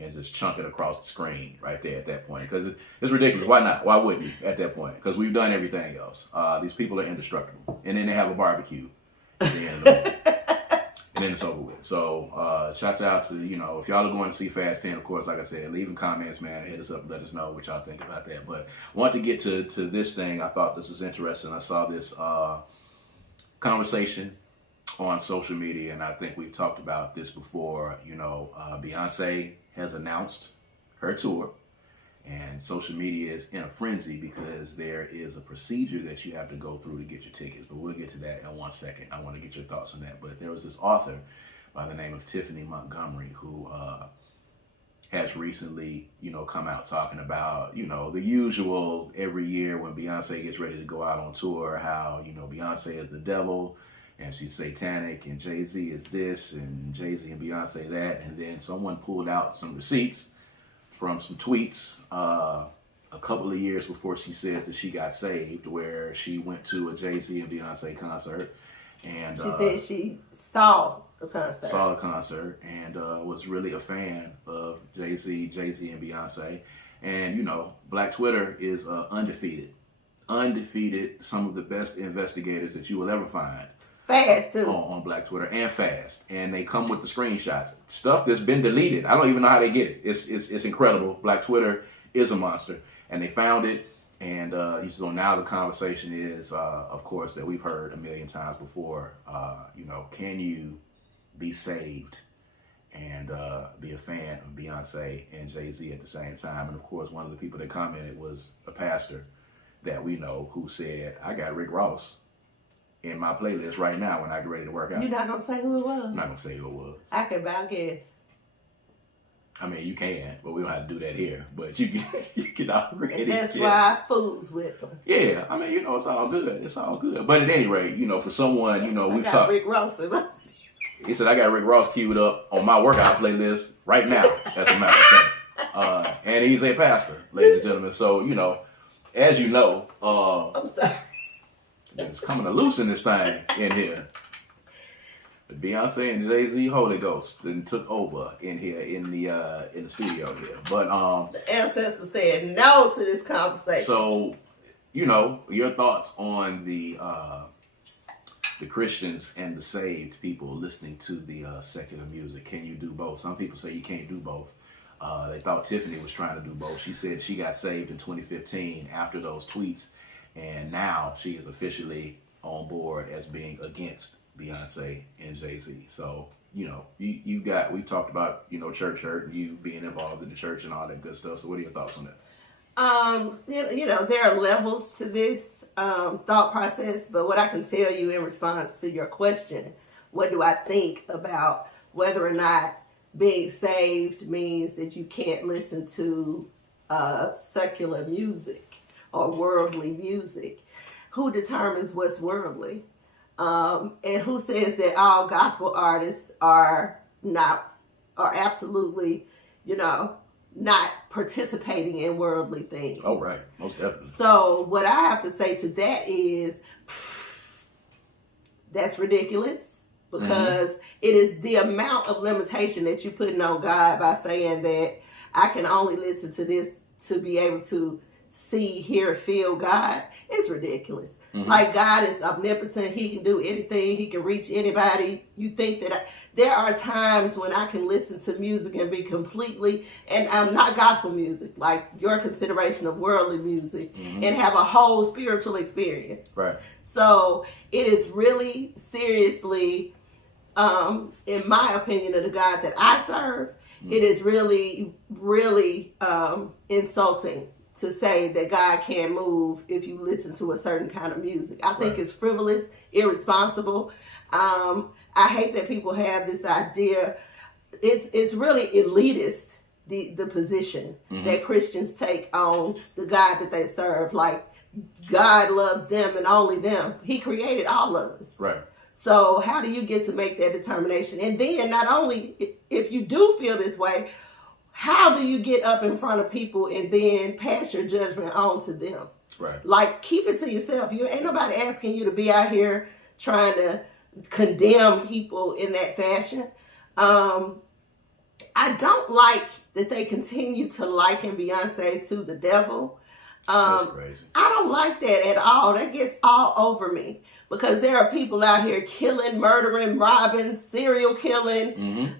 And just chunk it across the screen right there at that point. Because it's ridiculous. Why not? Why wouldn't you at that point? Because we've done everything else. These people are indestructible. And then they have a barbecue at the end of the movie. And then it's over with. So shouts out to, if y'all are going to see Fast 10, of course, like I said, leave in comments, man. Hit us up and let us know what y'all think about that. But I want to get to this thing. I thought this was interesting. I saw this conversation on social media, and I think we've talked about this before. Beyonce has announced her tour, and social media is in a frenzy because there is a procedure that you have to go through to get your tickets. But we'll get to that in 1 second. I want to get your thoughts on that. But there was this author by the name of Tiffany Montgomery who has recently, come out talking about, the usual every year when Beyonce gets ready to go out on tour, how, Beyonce is the devil and she's satanic and Jay-Z is this and Jay-Z and Beyonce that. And then someone pulled out some receipts from some tweets a couple of years before she says that she got saved, where she went to a Jay-Z and Beyonce concert. And she said she saw the concert and was really a fan of Jay-Z and Beyonce. And, Black Twitter is undefeated, some of the best investigators that you will ever find. Fast, too. On Black Twitter, and fast. And they come with the screenshots. Stuff that's been deleted. I don't even know how they get it. It's incredible. Black Twitter is a monster. And they found it. And so now the conversation is, of course, that we've heard a million times before. Can you be saved and be a fan of Beyonce and Jay-Z at the same time? And, of course, one of the people that commented was a pastor that we know who said, I got Rick Ross in my playlist right now when I get ready to work out. You're not going to say who it was? I'm not going to say who it was. I can about guess. I mean, you can, but we don't have to do that here. But you can already and that's get. why I fools with them. Yeah, I mean, it's all good. It's all good. But at any rate, for someone, we talk. Rick Ross. He said, I got Rick Ross queued up on my workout playlist right now, as a matter of fact. And he's a pastor, ladies and gentlemen. So, as you know, I'm sorry. It's coming to loose in this thing in here. The Beyonce and Jay-Z Holy Ghost then took over in here in the studio here. But the ancestor said no to this conversation. So, your thoughts on the Christians and the saved people listening to the secular music. Can you do both? Some people say you can't do both. They thought Tiffany was trying to do both. She said she got saved in 2015 after those tweets. And now she is officially on board as being against Beyonce and Jay-Z. So, we've talked about, church hurt and you being involved in the church and all that good stuff. So what are your thoughts on that? There are levels to this thought process, but what I can tell you in response to your question, what do I think about whether or not being saved means that you can't listen to secular music or worldly music? Who determines what's worldly? And who says that all gospel artists are absolutely, not participating in worldly things? Oh, right. Most definitely. So what I have to say to that is that's ridiculous, because it is the amount of limitation that you're putting on God by saying that I can only listen to this to be able to see, hear, feel God, it's ridiculous. Like, God is omnipotent. He can do anything. He can reach anybody. You think that there are times when I can listen to music and be completely, and I'm not gospel music, like your consideration of worldly music, and have a whole spiritual experience. Right. So it is really seriously, in my opinion, of the God that I serve, it is really, really insulting to say that God can't move if you listen to a certain kind of music. I think it's frivolous, irresponsible. I hate that people have this idea. It's really elitist, the position that Christians take on the God that they serve. Like, God loves them and only them. He created all of us. Right. So how do you get to make that determination? And then not only if you do feel this way, how do you get up in front of people and then pass your judgment on to them? Right. Like, keep it to yourself. You ain't nobody asking you to be out here trying to condemn people in that fashion. I don't like that they continue to liken Beyonce to the devil. That's crazy. I don't like that at all. That gets all over me because there are people out here killing, murdering, robbing, serial killing,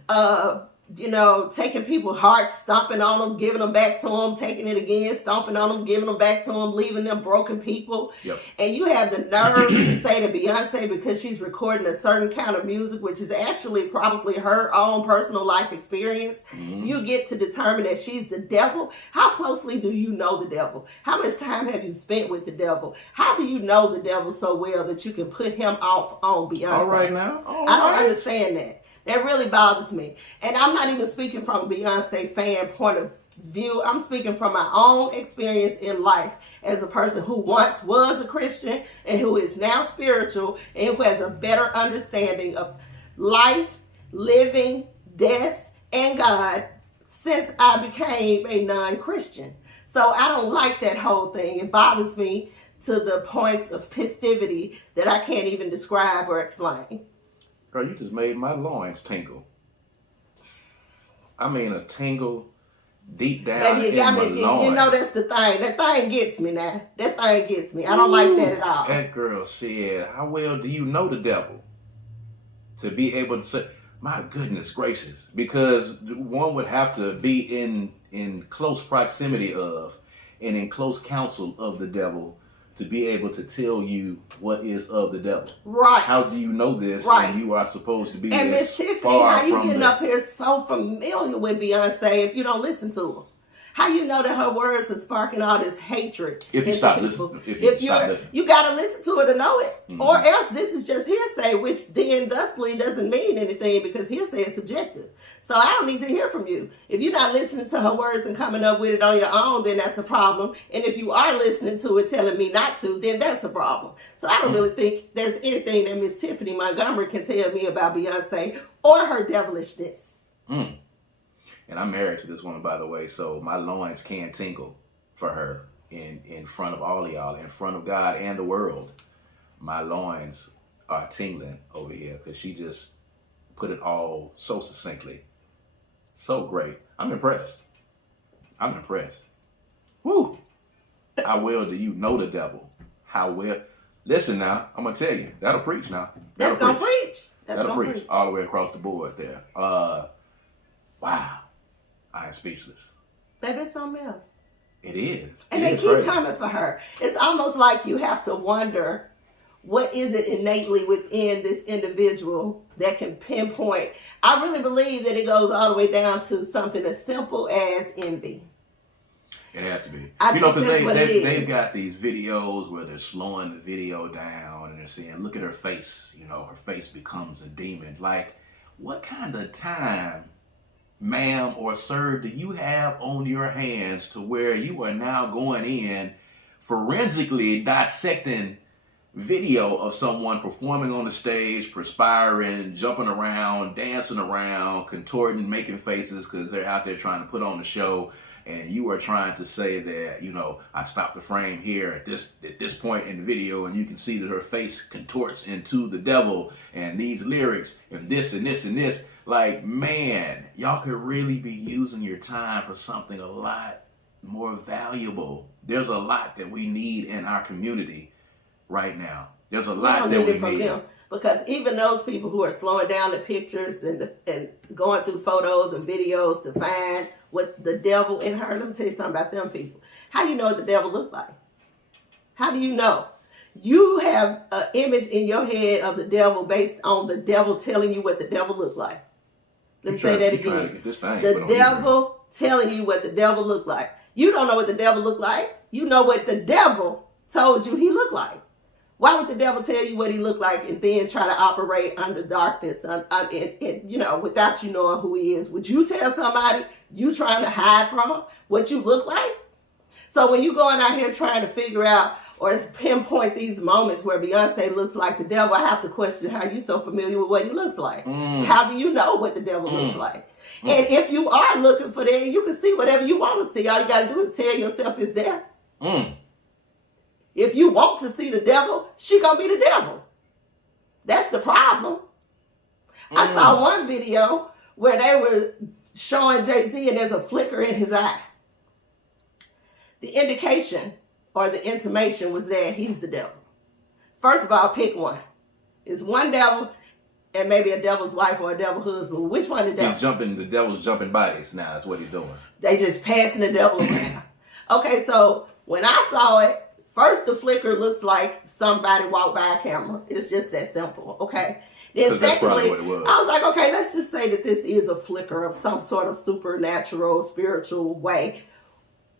taking people's hearts, stomping on them, giving them back to them, taking it again, stomping on them, giving them back to them, leaving them broken people. Yep. And you have the nerve to say to Beyonce, because she's recording a certain kind of music, which is actually probably her own personal life experience, you get to determine that she's the devil. How closely do you know the devil? How much time have you spent with the devil? How do you know the devil so well that you can put him off on Beyonce? All right now. I don't understand that. That really bothers me. And I'm not even speaking from a Beyonce fan point of view. I'm speaking from my own experience in life as a person who once was a Christian and who is now spiritual and who has a better understanding of life, living, death, and God since I became a non-Christian. So I don't like that whole thing. It bothers me to the points of pistivity that I can't even describe or explain. Girl, you just made my loins tingle. I mean, a tingle deep down in my loins. You know, that's the thing. That thing gets me now. That thing gets me. I don't like that at all. That girl said, how well do you know the devil? To be able to say, my goodness gracious. Because one would have to be in close proximity of and in close counsel of the devil to be able to tell you what is of the devil. Right. How do you know this? Right. And you are supposed to be and this Miss Tiffany, far how you from getting up here so familiar with Beyonce if you don't listen to her? How you know that her words are sparking all this hatred? If you into stop people? listening. If you stop listening. You got to listen to it to know it. Or else this is just hearsay, which then thusly doesn't mean anything because hearsay is subjective. So I don't need to hear from you. If you're not listening to her words and coming up with it on your own, then that's a problem. And if you are listening to it telling me not to, then that's a problem. So I don't really think there's anything that Miss Tiffany Montgomery can tell me about Beyonce or her devilishness. And I'm married to this woman, by the way, so my loins can tingle for her in front of all of y'all, in front of God and the world. My loins are tingling over here because she just put it all so succinctly. So great. I'm impressed. I'm impressed. Woo! How well do you know the devil? How well? Listen now, I'm going to tell you. That'll preach now. That's going to preach. That'll preach all the way across the board there. Wow. I am speechless. Baby, it's something else. It is. And they keep coming for her. It's almost like you have to wonder, what is it innately within this individual that can pinpoint? I really believe that it goes all the way down to something as simple as envy. It has to be. I because they've got these videos where they're slowing the video down and they're saying, look at her face. You know, her face becomes a demon. Like, what kind of time, ma'am or sir, do you have on your hands to where you are now going in forensically dissecting video of someone performing on the stage, perspiring, jumping around, dancing around, contorting, making faces because they're out there trying to put on the show, and you are trying to say that, you know, I stopped the frame here at this point in the video and you can see that her face contorts into the devil and these lyrics and this and this and this. Like, man, y'all could really be using your time for something a lot more valuable. There's a lot that we need in our community right now. There's a lot that we need. Them. Because even those people who are slowing down the pictures and going through photos and videos to find what the devil in her, let me tell you something about them people. How do you know what the devil look like? How do you know? You have an image in your head of the devil based on the devil telling you what the devil look like. Let me say that again. The devil telling you what the devil look like. You don't know what the devil look like. You know what the devil told you he looked like. Why would the devil tell you what he looked like and then try to operate under darkness and without you knowing who he is? Would you tell somebody you trying to hide from what you look like? So when you going out here trying to figure out or pinpoint these moments where Beyonce looks like the devil, I have to question how you so familiar with what he looks like. How do you know what the devil looks like? And if you are looking for that, you can see whatever you want to see. All you got to do is tell yourself it's there. If you want to see the devil, she gonna be the devil. That's the problem. I saw one video where they were showing Jay-Z and there's a flicker in his eye. The indication or the intimation was that he's the devil. First of all, pick one. It's one devil and maybe a devil's wife or a devil's husband. Which one the devil? The devil's jumping bodies now. That's what he's doing. They just passing the devil around. Okay, so when I saw it, first, the flicker looks like somebody walked by a camera. It's just that simple, okay? Then secondly, I was like, okay, let's just say that this is a flicker of some sort of supernatural, spiritual way.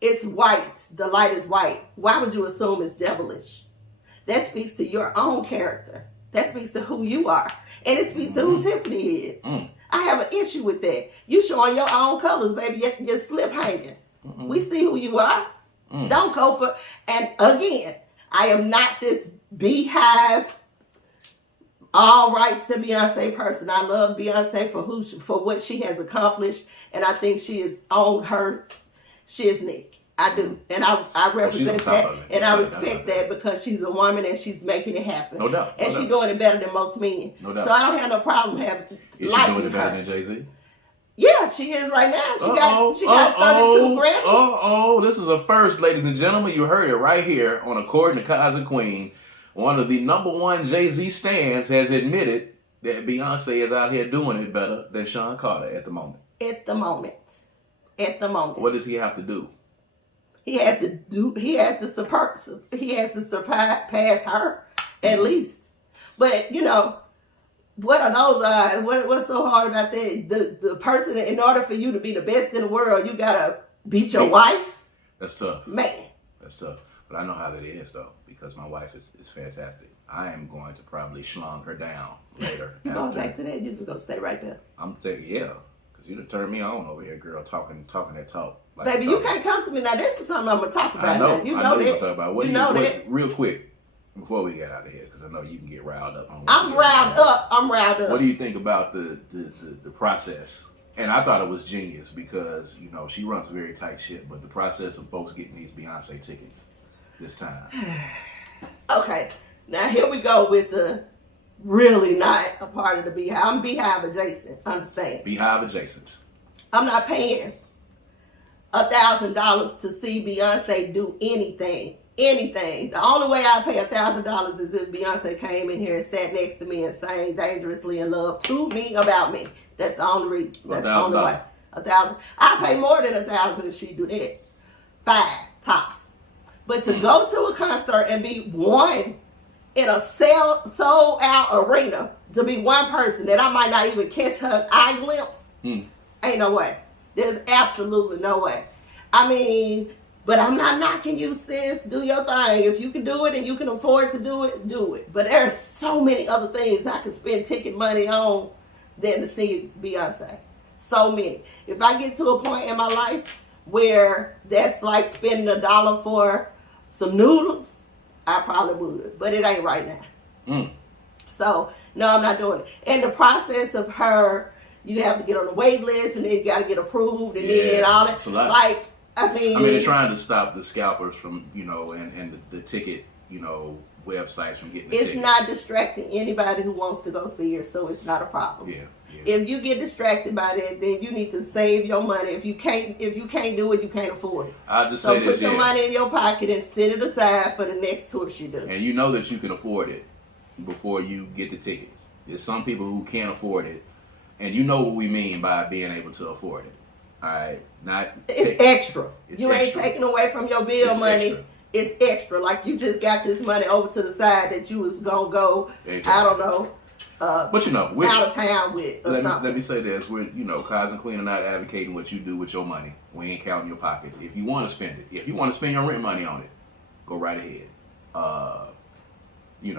It's white. The light is white. Why would you assume it's devilish? That speaks to your own character. That speaks to who you are. And it speaks to who Tiffany is. I have an issue with that. You showing your own colors, baby. Your slip hanging. We see who you are. Don't go for, and again, I am not this beehive, all rights to Beyonce person. I love Beyonce for what she has accomplished, and I think she is on her shiznick. I do, and I represent that, and I respect that because she's a woman and she's making it happen. No doubt. And she's doing it better than most men. No doubt. So I don't have no problem having. Is she doing it better than Jay-Z? Yeah, she is right now. She got 32 Grammys. This is a first, ladies and gentlemen. You heard it right here on According to Kazandqueen. One of the #1 Jay-Z stans has admitted that Beyonce is out here doing it better than Sean Carter at the moment. At the moment. What does he have to do? He has to surpass her at least. But what are those eyes? What's so hard about that? The person, in order for you to be the best in the world, you gotta beat your wife. That's tough. Man. That's tough. But I know how that is though, because my wife is fantastic. I am going to probably schlong her down later. You going back to that? You just gonna stay right there? I'm taking because you done turned me on over here, girl, talking that talk. Like baby, you can't come to me now. This is something I'm gonna talk about. I know. You know that. What talk about. What you do know that. Real quick. Before we get out of here, because I know you can get riled up. I'm riled up. What do you think about the process? And I thought it was genius because, she runs a very tight ship, but the process of folks getting these Beyonce tickets this time. Okay, now here we go with the really not a part of the Beehive. I'm Beehive adjacent, understand? Beehive adjacent. I'm not paying $1,000 to see Beyonce do anything. The only way I pay $1,000 is if Beyonce came in here and sat next to me and sang "Dangerously in Love" to me about me. That's the only reason. That's the only way. $1,000. I pay more than $1,000 if she do that. 5 tops. But to go to a concert and be one in a sold out arena, to be one person that I might not even catch her eye glimpse, ain't no way. There's absolutely no way. I mean. But I'm not knocking you, sis. Do your thing. If you can do it and you can afford to do it, do it. But there are so many other things I can spend ticket money on than to see Beyonce. So many. If I get to a point in my life where that's like spending $1 for some noodles, I probably would. But it ain't right now. So, no, I'm not doing it. And the process of her, you have to get on the wait list and then you got to get approved and then all that. I mean, they're trying to stop the scalpers from, and the ticket, websites from getting the It's tickets. not distracting anybody who wants to go see her, so it's not a problem. Yeah. If you get distracted by that, then you need to save your money. If you can't do it, you can't afford it. I'll just So say this, put your money in your pocket and set it aside for the next tour you do. And you know that you can afford it before you get the tickets. There's some people who can't afford it, and you know what we mean by being able to afford it. All right, It's extra. You ain't extra. taking away from your bill money. Extra. It's extra. Like you just got this money over to the side that you was gonna go. Exactly. I don't know. But you know, we're out of town with or something. let me say this: we're Kaz and Queen are not advocating what you do with your money. We ain't counting your pockets. If you want to spend it, if you want to spend your rent money on it, go right ahead. You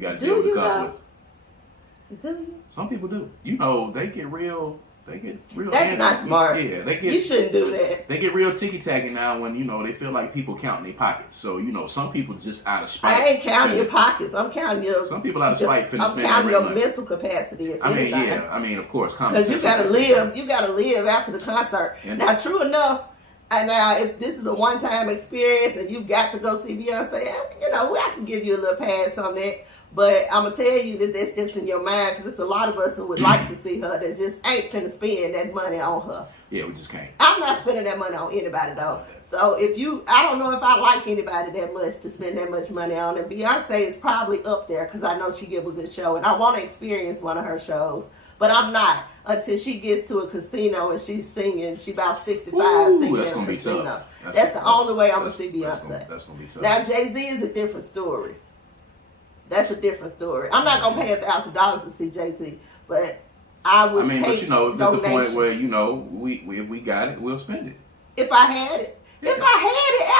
got to deal with the consequences. Do you? Some people do. They get real. That's not smart. Yeah, you shouldn't do that. They get real ticky-tacky now when, they feel like people counting their pockets. So, some people just out of spite. I ain't counting your pockets. I'm counting your... Some people out of spite finna I'm spend counting their your money. mental capacity. Of course. Because you got to live. You got to live after the concert. Now, true enough, and now if this is a one-time experience and you got to go see Beyonce, I can give you a little pass on that. But I'm going to tell you that that's just in your mind because it's a lot of us who would like to see her that just ain't finna spend that money on her. Yeah, we just can't. I'm not spending that money on anybody, though. So I don't know if I like anybody that much to spend that much money on. And Beyonce is probably up there because I know she give a good show. And I want to experience one of her shows. But I'm not until she gets to a casino and she's singing. She about 65 singing that's in gonna a be casino. tough. That's the only way I'm going to see Beyonce. That's going to be tough. Now, Jay-Z is a different story. That's a different story. I'm not gonna pay $1,000 to see Jay-Z, but I would. But take if at the point where we got it, we'll spend it. If I had it,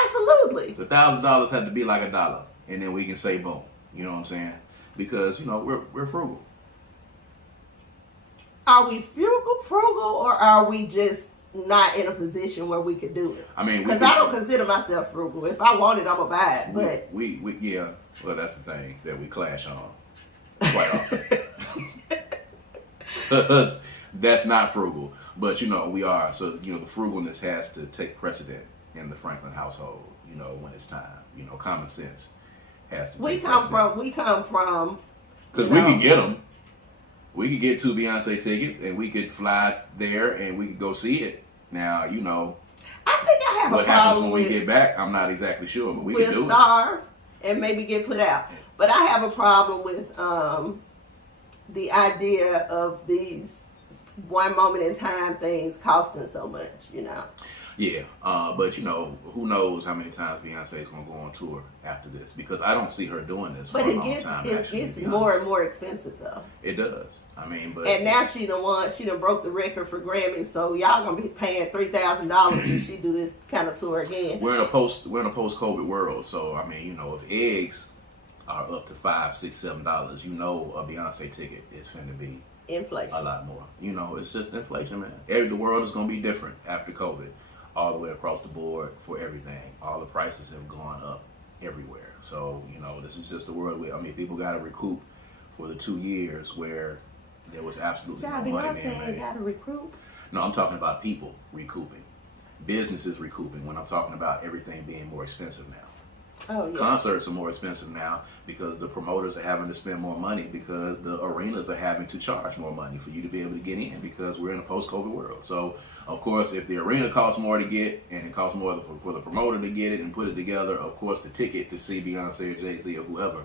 absolutely. The $1,000 had to be like $1, and then we can say boom. You know what I'm saying? Because we're frugal. Are we frugal, or are we just not in a position where we could do it? I mean, because I don't consider myself frugal. If I want it, I'm gonna buy it. But yeah. Well, that's the thing that we clash on quite often. Because that's not frugal. But, we are. So, the frugalness has to take precedent in the Franklin household, when it's time. Common sense has to take precedent. We come from... Because we could get them. We could get 2 Beyonce tickets, and we could fly there, and we could go see it. Now, I think I have what a problem happens when we get back, I'm not exactly sure, but we can do it. We'll starve and maybe get put out. But I have a problem with the idea of these one moment in time things costing so much, Yeah, but who knows how many times Beyonce is going to go on tour after this? Because I don't see her doing this for a long time. It gets more and more expensive though. It does. But and now she done broke the record for Grammys, so y'all gonna be paying $3,000 if she do this kind of tour again. We're in a post-COVID world, so if eggs are up to $5, $6, $7, a Beyonce ticket is finna be inflation. A lot more. It's just inflation, man. The world is gonna be different after COVID. All the way across the board for everything. All the prices have gone up everywhere. So, this is just the world. People got to recoup for the 2 years where there was absolutely no money being made. Got to recoup? No, I'm talking about people recouping. Businesses recouping when I'm talking about everything being more expensive now. Oh, yeah. Concerts are more expensive now because the promoters are having to spend more money because the arenas are having to charge more money for you to be able to get in because we're in a post-COVID world. So, of course, if the arena costs more to get and it costs more for the promoter to get it and put it together, of course, the ticket to see Beyonce or Jay-Z or whoever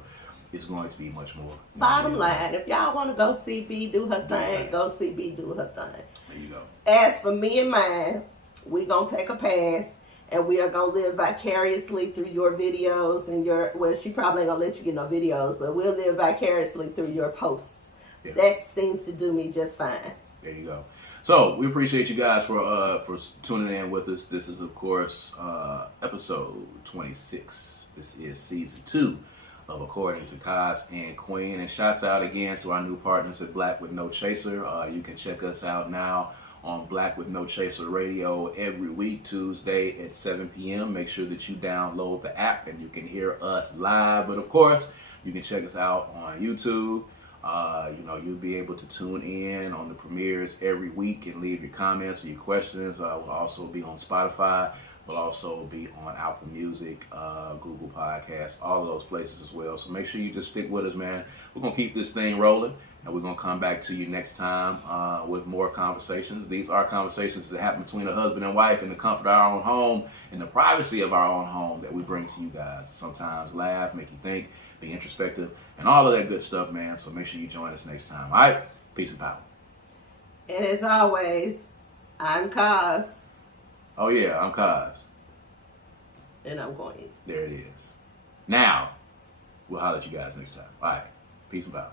is going to be much more. Bottom line, if y'all want to go see B do her thing, go see B do her thing. There you go. As for me and mine, we going to take a pass. And we are going to live vicariously through your videos and she probably ain't going to let you get no videos, but we'll live vicariously through your posts. Yeah. That seems to do me just fine. There you go. So we appreciate you guys for tuning in with us. This is, of course, episode 26. This is season 2 of According to Kaz and Queen. And shouts out again to our new partners at Black with No Chaser. You can check us out now on Black with No Chaser Radio every week, Tuesday at 7 p.m. Make sure that you download the app and you can hear us live. But of course, you can check us out on YouTube. You'll be able to tune in on the premieres every week and leave your comments or your questions. We'll also be on Spotify. We'll also be on Apple Music, Google Podcasts, all of those places as well. So make sure you just stick with us, man. We're going to keep this thing rolling, and we're going to come back to you next time with more conversations. These are conversations that happen between a husband and wife in the comfort of our own home, in the privacy of our own home, that we bring to you guys. Sometimes laugh, make you think, be introspective, and all of that good stuff, man. So make sure you join us next time. All right? Peace and power. And as always, I'm Kaz. Oh, yeah, I'm Kaz. And I'm Queen. There it is. Now, we'll holler at you guys next time. All right. Peace and power.